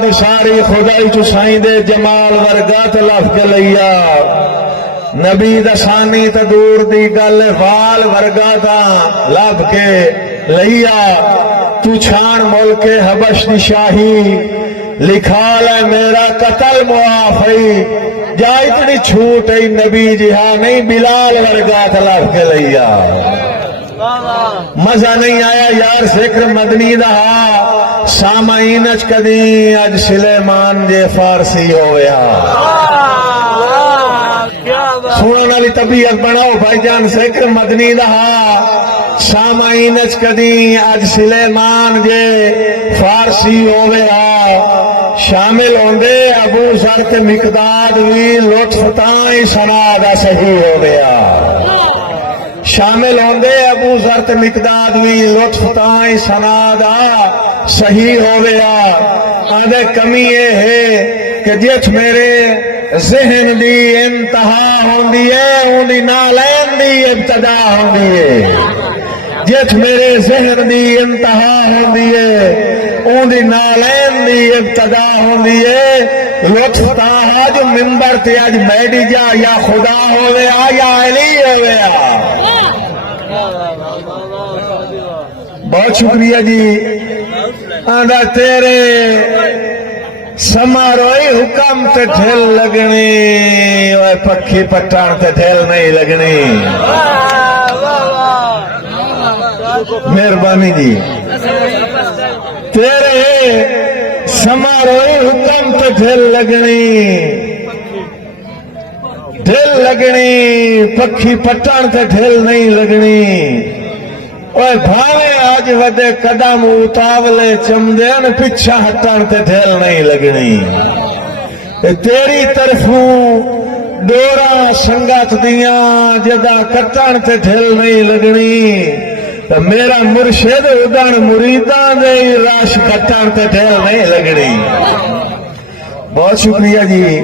بعد ساری خدائی چسائیں دے جمال ورگا تلف کے لیا نبی دسانی تا دور دی گل وال ورگا تا لب کے لیا تو چھان ملک حبش دی شاہی لکھا لے میرا قتل معافی جا اتنی چھوٹ ای نبی جہا نہیں بلال ورگا تا لب کے لیا مزہ نہیں آیا یار ذکر مدنی دہا سامعین اچ کدی اج سلیمان جے فارسی ہویا سنن والی طبیعت بناؤ بھائی جان ذکر مدنی دہا سامعین اچ کدی اج سلیمان جے فارسی ہویا شامل ہوندے ابو ذر تے مقداد وی لطف تائیں سنا دا صحیح ہو گیا شامل ہوندے ابو ذر تے مقداد وی لطف تائیں سنا دا صحیح ہو گیا آدھے کمی یہ ہے کہ جیت میرے ذہن دی انتہا ہوندی ہے اوندی نالین دی ابتدا ہوندی ہے جیت میرے ذہن دی انتہا ہوندی ہے اوندی نالین دی ابتدا ہوندی ہے لطف تاہا جو ممبر تے آج میڈی جا یا خدا ہوئے آ یا علی ہوئے آ بہت شکریہ جی آدھا تیرے سماروئی حکم تے ڈھل لگنی اوے پکھی پٹان تے ڈھل نہیں لگنی مہربانی جی تیرے سماروئی حکم تے ڈھل لگنی پکھی پٹان تے ڈھل نہیں لگنی اوے بھاوے آج ودے قدم اتاولے چمدین پچھا ہٹان تے ڈھل نہیں لگنی تیری طرفوں ڈورا سنگت دیاں جدا کٹان تے ڈھل نہیں لگنی میرا مرشد ادھن مریداں دے راش کٹان تے ڈھل نہیں لگنی بہت شکریہ جی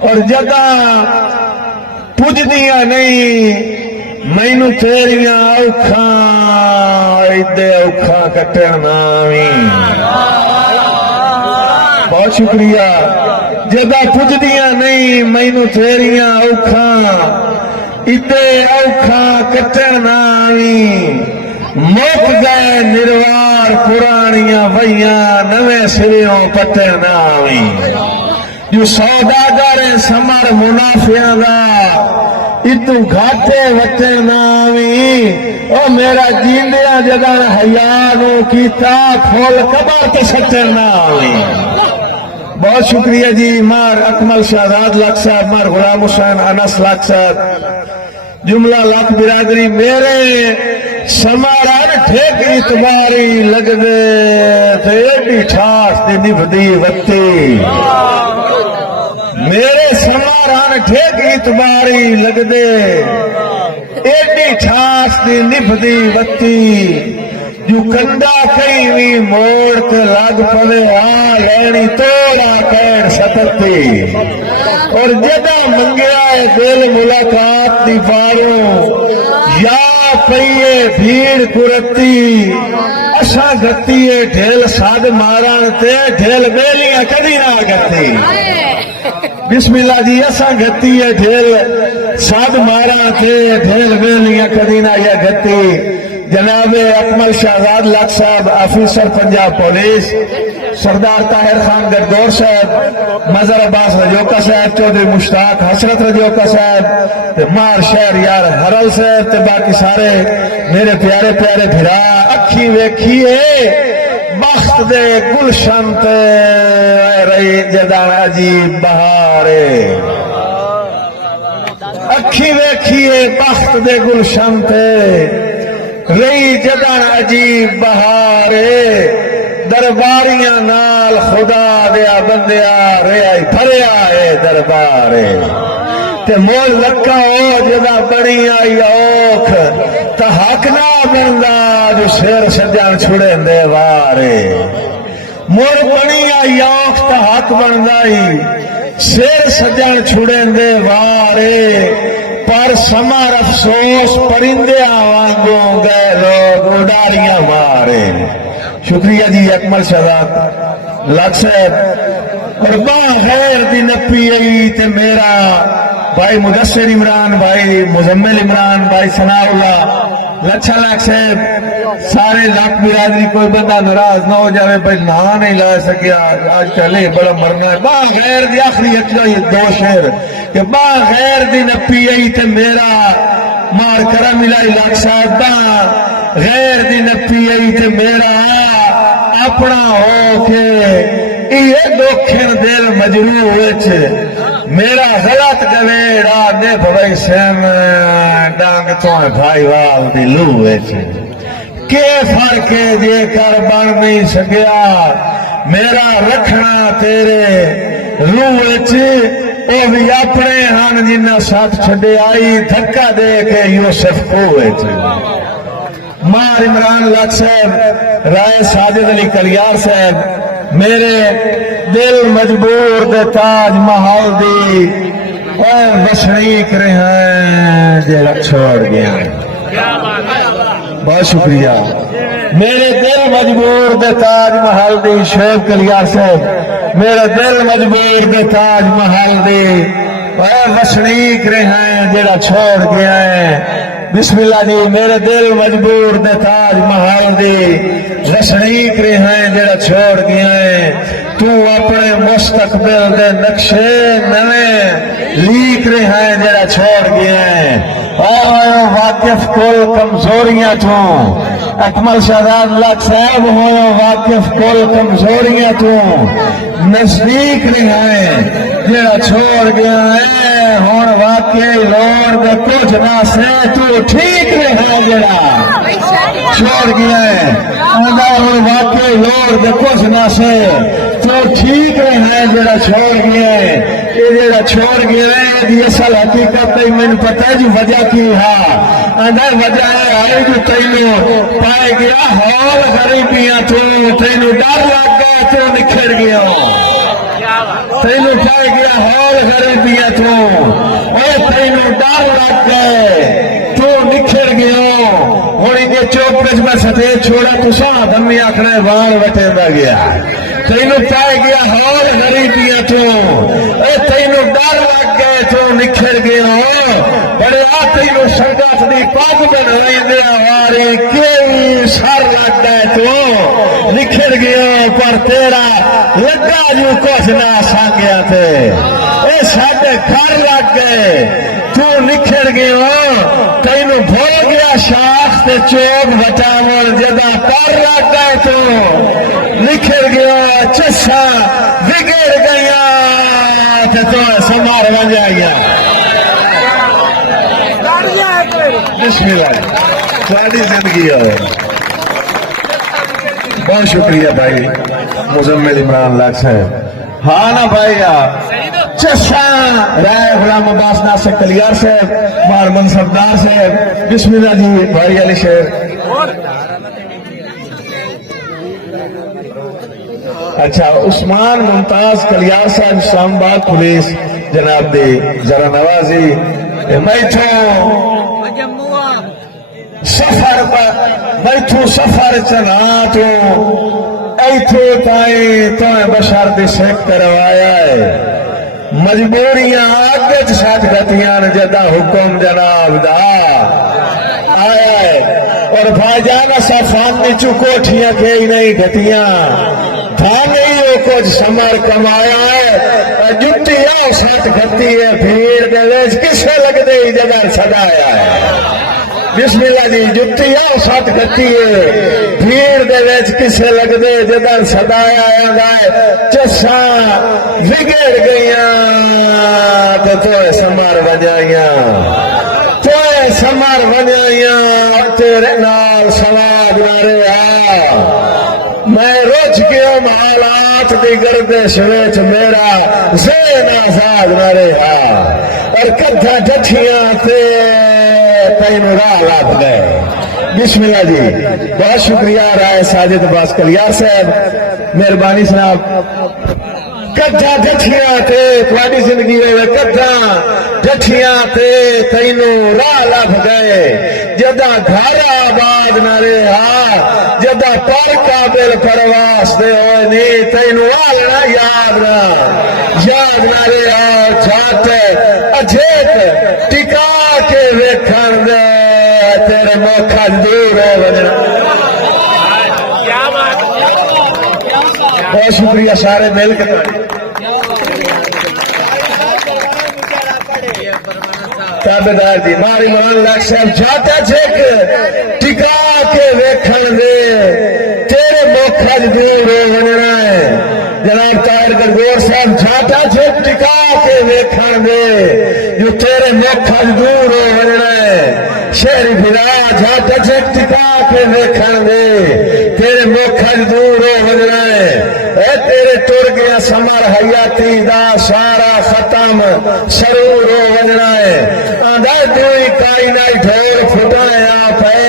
اور جدا پجدیاں نہیں مینو تیریاں اوکھاں ایدے اوکھاں کٹن ناویں بہت شکریہ جدا پجدیاں نہیں مینو تیریاں اوکھاں ایدے اوکھاں کٹن ناویں موک گئے نروار پرانیاں ویاں نویں سریوں پٹن ناویں جو سوداگر سمر منافعاں دا اتو گھاٹے وٹے ناویں او میرا جیندیاں جگہ حیانو کیتا کھول کبر تے سٹے ناویں بہت شکریہ جی مار اکمل شہزاد لاکھ صاحب مار غلام حسین انس لاکھ صاحب جملہ لاکھ برادری میرے سماران ٹھیک اتباری لگ دے تے ایڈی ٹھاٹ دی نبھدی وتی میرے سماران ٹھیک اتباری لگ دے ایڈی ٹھاس دی نبھدی وتی جو کنڈا کئی وی موڑ تے لگ پوے آ لینی توڑا پین ستتی اور جدا منگیا دل ملاقات دی باروں یا پئیے بھیڑ کرتی اساں گتیے ڈھیل ساد ماران تے ڈھیل بیلیاں کدی نہ گتی بسم اللہ جی اساں گتی ہے ڈھیل ساد مارا تھے ڈھیل بیلیاں کدی نہ یا گتی جناب اکمل شہزاد لاکھ صاحب آفیسر پنجاب پولیس سردار طاہر خان گردور صاحب مظہر عباس رجوکا صاحب چودھری مشتاق حسرت رجوکا صاحب مار شہر یار حرل صاحب تے باقی سارے میرے پیارے پیارے بھرا اکھی ویکھیے بخت دے گلشن تے رہی جدان عجیب بہارے اکھی ویکھیے بخت دے گلشن تے رہی جدان عجیب بہارے درباریاں نال خدا دیا بندیا ریائی پھریا ہے دربارے تے مول لکا ہو جدا بڑی آئی اوکھ تا حق نہ بندا جو شیر سجان چھڑے دے وارے مول بڑی آئی اوکھ تا حق بندائی شیر سجان چھڑے دے وارے پر سمار افسوس پرندے آوانگوں گئے لوگ اڈاریاں مارے شکریہ جی اکمل شہزاد لگ صاحب اور باغیر دی نپی آئی تے میرا بھائی مدثر عمران بھائی مزمل عمران بھائی ثناء اللہ لچھا لاکھ صاحب سارے لاکھ برادری کوئی بندہ ناراض نہ ہو جائے بھائی نہ نہیں لا سکیا آج چلے بڑا مرنا ہے باغیر دی آخری اچھا یہ دو شعر کہ باغیر دی نپی آئی تے میرا مار کرا ملائی لاکھ صاحب دا غیر دی نپی آئی تے میرا اپنا ہو کے یہ دوکھن دل مجروح وچ میرا غلط گویڑا نے بھائی سیم ڈانگ تو بھائی وال دی لو وچ کے فرق جے کر بن نہیں سکیا میرا رکھنا تیرے روح وچ او بھی اپنے ہن جنہ ساتھ چھڈے آئی دھکا دے کے یوسف کو وچ مار عمران لاکھ صاحب رائے ساجد علی کلیار صاحب میرے دل مجبور دے تاج محل دی بشریک رہے ہیں جیڑا چھوڑ گیا بہت شکریہ میرے دل مجبور دے تاج محل دی شعیب کلیار صاحب میرے دل مجبور دے تاج محل دی بشریک رہے ہیں جیڑا چھوڑ گیا ہے بسم اللہ جی میرے دل مجبور دے تاج محل دی رشنیک رہے ہیں جڑا چھوڑ گیا ہے تو اپنے مستقبل دے نقشے نویں لیک رہے ہیں جڑا چھوڑ گیا ہے اور واقف کل کمزوریاں تو اکمل شہزاد لاکھ صاحب ہوئے واقف کل کمزوریاں تو نزدیک رہے ہیں جڑا چھوڑ گیا ہے ہون واقعی لوڑ دے کچھ نہ سے تو ٹھیک رہا جڑا چھوڑ گیا ہے ہون واقعی لوڑ دے کچھ نہ سے تو ٹھیک رہا جڑا چھوڑ گیا ہے یہ جڑا چھوڑ گیا ہے یہ اصل حقیقت تے میں پتہ ہے جو وجہ کی ہا اندر وجہ ہے آئی جو تینوں پائے گیا ہال غریبیاں تو تینوں ڈر لگ گیا تو نکھر گیا تینوں پائے گیا ہال غریبیاں تو اور تینوں ڈر لگ گئے تو نکھر گیا ہوں انہیں چوک میں ستے چھوڑا تو سا دمی آکھنا وال وٹیندا گیا تینوں پائے گیا ہال غریبیاں تو اے تینوں ڈر لگ گئے تو نکھر گیا بڑے آ تینوں سنگت دی پگ بنائی دے ہمارے کیوں سر لگ گئے تو نکھر گیا پر تیرا لگا جو کچھ نہ سانگیا تھے اے ساڈے گھر لگ گئے تو نکھر گیا تینوں بھول گیا شاخ تے چوک بچاون جدا پر لگ گئے تو نکھر گیا چسا بگڑ گیا تو سمار بن جائے گیا بسم اللہ تھوڑی زندگی ہے بہت شکریہ بھائی مزمل عمران لاکھ صاحب ہاں نا بھائی چسا رائے غلام عباس ناصر کلیار صاحب مار منصبدار صاحب بسم اللہ جی بھائی علی شیر اچھا عثمان ممتاز کلیار صاحب اسلام آباد پولیس جناب دی ذرا نوازی بیٹھو سفر چلا تو ایتھے تائیں بشر دی سیک کروایا ہے مجبوریاں آگے چھٹ گتیاں جدا حکم جناب دا آیا ہے اور بھائی جانا صفان نیچو کوٹھیاں کے ہی نہیں گتیاں تھا نہیں وہ کچھ سمر کمایا ہے جتی آؤ سٹ گتی ہے بھیڑ دے ویچ کسے لگ دے جگہ صدایا ہے بسم اللہ جی جتی آؤ سٹ گتی ہے بھیڑ دے ویچ کسے لگ دے جگہ صدایا ہے چسا بگڑ گئیاں تو سمر بجائیاں تو سمر بجائیاں تیرے نال سواد نہ رہا میں رج گیا حالات دی گردش وچ میرا ذہن آزاد نہ رہا اور کدھا ڈٹھیاں تے تینوں راہ لگ گئے بسم اللہ جی بہت شکریہ رائے ساجد عباس کلیار صاحب مہربانی صاحب کدھا ڈٹھیاں تے تھوڑی زندگی میں کدھا ڈٹھیاں تے تینوں راہ لگ گئے جدا گھر آباد نہ رہا جدا پر قابل پرواز دے ہوئے نہیں تینو آلنا یاد نہ رے آؤ جاتے اجھیت ٹکا کے ویکھن دے تیرے موقع دور ہو بجنا بہت شکریہ سارے مل کے تابدار جی ماری مولانا لاکھ صاحب جاتا جھیک ٹکا کے ویکھن دے تیرے موقع دور ہو بجنا ہے جناب طاہر گنگور صاحب جاتا جھیک ٹکا کے ویکھن دے جو تیرے موقع دور ہو بجنا ہے شہری بلا جاتا جھیک ٹکا کے ویکھن دے تیرے موقع دور ہو بجنا ہے اے تیرے ٹر گیا سمر حیاتی دا سارا ختم سرور ہو بجنا ہے دوئی کائنات ڈھیر پھٹایا پے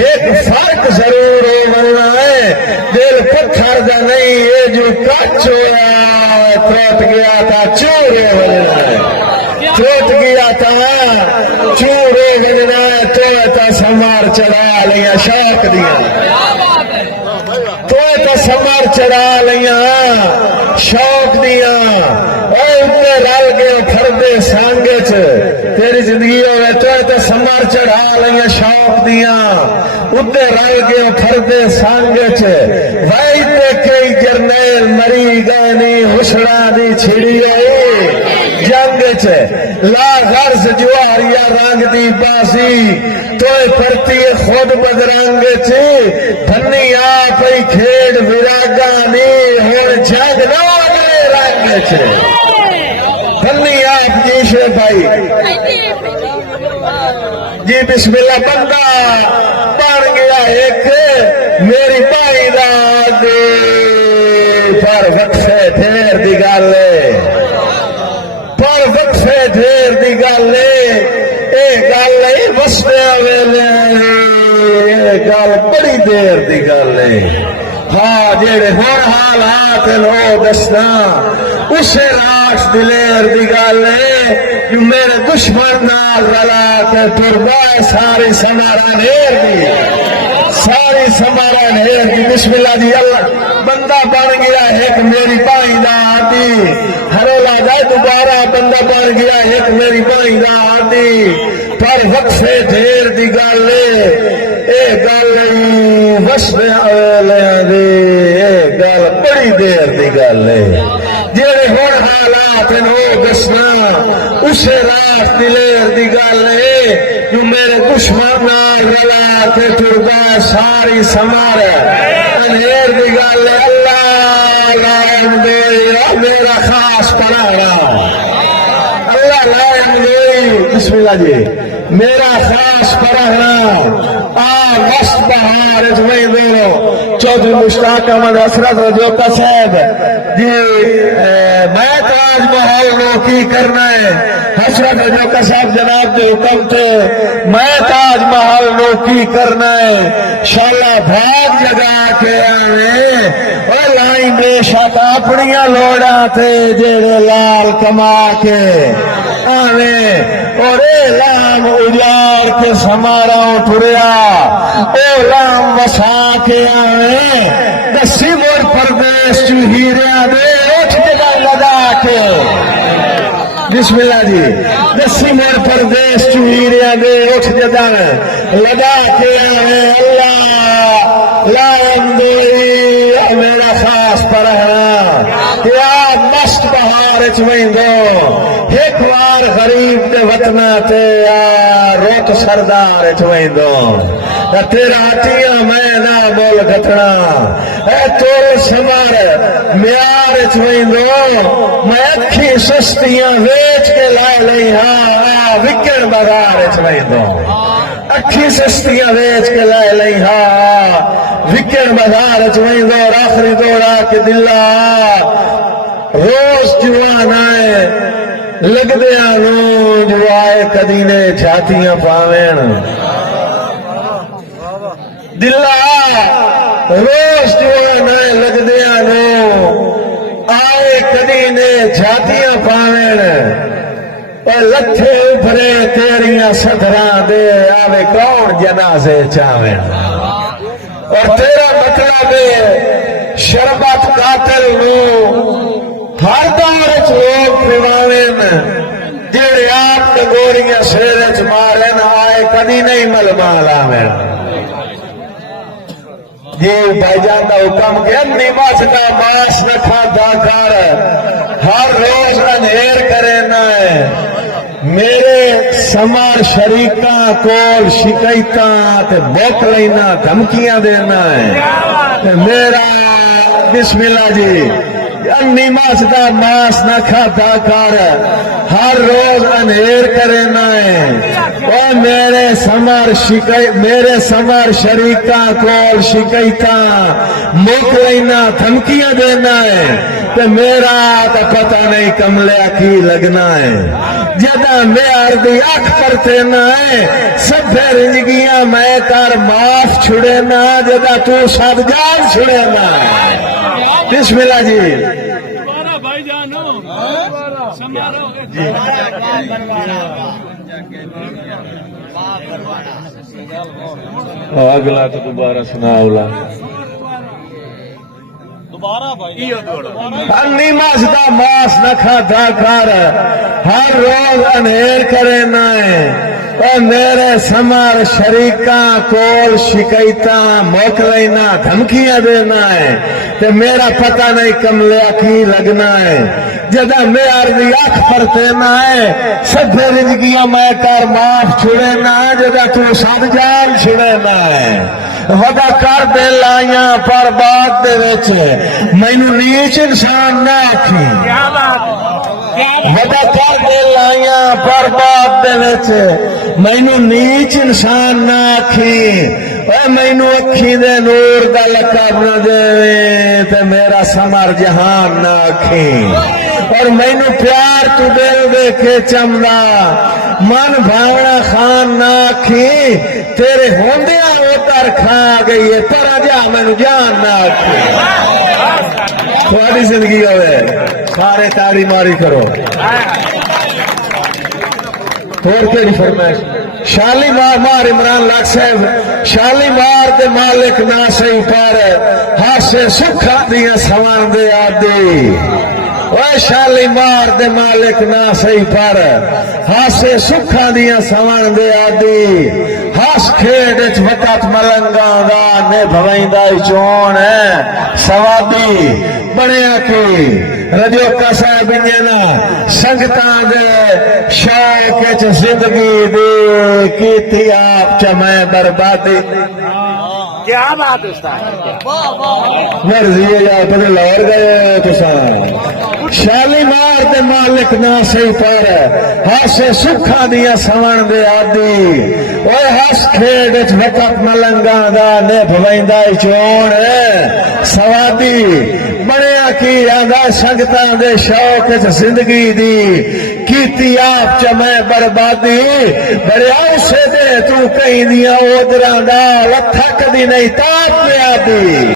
ایک فرق ضرور ہو بننا ہے دل پتھر دا نہیں یہ جو کچ ہوا تروٹ گیا تھا چور ہو بننا ہے تروٹ گیا تھا چور ہو بننا ہے تو سمار چڑھا لیا شوق دیا تو سمار چڑھا لیا شوق دیا رل گیا پھردے سانگے تیری زندگی ہوئے تو سمار چڑھا لیا شوق دیا ادھے رل گیا پھردے سانگے وائی تے کئی جرنیل مری گانی حسڑا دی چھڑی آئی جنگ لا غرض جواریا رنگ دی باسی توئے پرتی خود بدرنگ دھنی آپ ہی کھیڑ وراگانی ہون جنگ نہ رنگ دھنی آپ جیشے بھائی جی بسم اللہ بندہ بن گیا ایک میری بھائی دا دے پر وقفے ڈھیر دی گالے پر وقفے ڈھیر دی گالے اے گالے وستے ویلے اے گال بڑی دیر دی گالے ہاں جیڑے ہر حالات لو دسنا اسے راش دلیر دی گالے جو میرے دشمن نال رلا کے ٹربائے ساری سمارا ڈھیر دی ساری سمارا ڈھیر دی بسم اللہ جی اللہ بندہ بن گیا ایک میری بھائی دا آدھی ہرولا جائے دوبارہ بندہ بن گیا ایک میری بھائی دا آدھی پر وقفے ڈھیر دی گالے اے گالے وستے آویلے دی اے گال بڑی دیر دی گالے جیڑے ہون حالات نو دسنا اسے راست دلیر دی گالے جو میرے دشمن نال رلا کے ٹربا ساری سمارے انہیر دی گالے اللہ لائن دے میرا خاص پڑھا اللہ لائن دے بسم اللہ جی میرا خاص پڑھا مست بہار اجمعی دونوں چودھری مشتاق احمد حسرت رجوکا صاحب جی میں تاج محل نو کی کرنا ہے حسرت رجوکا صاحب جناب کے حکم تھے میں تاج محل نو کی کرنا ہے شالا بھاگ جگا کے آنے اور لائی بے شک اپنیاں لوڑا تھے جیڑے لال کما کے آنے اور اے لام اجار کے سماراؤں ٹھریا اے لام وسا کے آنے دسی مور پردیش چوہیریا دے اٹھ جگہ لگا کے بسم اللہ جی دسی مور پردیش چوہیریا دے اٹھ جگہ لگا کے آنے اللہ لائن دوئی میرا خاص پرہنا یا مست بہار اچمیں دو ایک وار غریب دے وطنہ تے یا روت سردار اچمیں دو تیرا آتیاں میں نہ بول گھٹنا اے تول سمار میار اچمیں دو میں اکھی سستیاں ویچ کے لائے لئی ہاں وکڑ بغار اچمیں دو اکھی سستیاں ویچ کے لائے لئی ہاں وکڑ بغار اچمیں دو اور آخری دوڑا کے دلہ روز جوان آئے لگ دیا نو جو آئے کدینے جھاتیاں پاوین دلہ روز جوان آئے لگ دیا نو آئے کدینے جھاتیاں پاوین اور لتھے ابھرے تیریاں صدران دے آوے کون جنازے چاوین اور تیرا مطلب ہے شربت قاتل نو ہر دور لوگ پیواوین جڑے آپ گوریاں سیر چ مارن آئے کدی نہیں ملما لاوین جی بھائی جان کا حکم کہ انی مچھ کا ماس نہ کھادا کر ہر روز انہیر کرے نہ میرے سمار شریکاں کول شکایتاں تے بک لینا دھمکیاں دینا ہے میرا بسم اللہ جی انی مچھ کا ماس نہ کھادا کر ہر روز انہیر کرے نہ اور میرے سمر شریکاں کول شکایتاں مک لینا دھمکیاں دینا ہے تے میرا تو پتہ نہیں کملیا کی لگنا ہے جدا میار دی اکھ پرتے نہ ہے سب رنجگیاں میں کر معاف چھڑے نہ جدا تو سب جان چھڑے نہ بسم اللہ جی اگلا تو دوبارہ سنا اولا انی مچھ دا ماس نہ کھادا کر ہر روز انہیر کرے نہ اور میرے سمر شریکاں کول شکایتاں موک لینا دھمکیاں دینا ہے تے میرا پتہ نہیں کملیا کی لگنا ہے جدا میار دی اکھ پرتے نہ ہے سب رنجگیاں میں کر معاف چھڑے نہ جدا تو سب جان چھڑے نہ ہے ودا کر دے لائیاں پر بات دے وچ مینوں نیچ انسان نہ آکھی ودا کر دے لائیاں پر بات دے وچ مینوں نیچ انسان نہ آکھی اے مینوں اکھی دے نور دا لقب نہ دے تے میرا سمر جہان نہ آکھی اور مینوں پیار تو دل دے کے چمدا من بھاونا خان نہ آکھی تیرے ہوندیاں اوتر کھا گئی ہے پر جا مینوں جان نہ آکھی تھوڑی زندگی ہوئے سارے تاری ماری کرو اور کیڑی فرمائش شالی مار عمران لاکھ صاحب شالی مار دے مالک نہ سہی پر ہاسے سکھا دیاں سوان دے آدی اوے شالی مار دے مالک نہ سہی پر ہاسے سکھا دیاں سوان دے آدی ہاس کھیڈ وچ وقت ملنگاں دا نے بھویندا چون ہے سوادی بنیا کی رجو کسا بنینا سنگتاں دے شوق وچ زندگی دی کیتی آپ چ میں بربادی کیا بات استاد مرضی یا پتہ لور گئے تساں شالی مار دے مالک نہ سی پر ہاسے سکھا دیا سوان دے آدی اوے ہس کھیڈ وچ وقت ملنگاں دا نے بھویندا چون سوادی بنیا کی آندا سنگتاں دے شوق وچ زندگی دی کیتی آپ چ میں بربادی بڑیا اسے دے تو کہیں دیا اودراں دا لتھک دی نہیں تاپ پہ آدی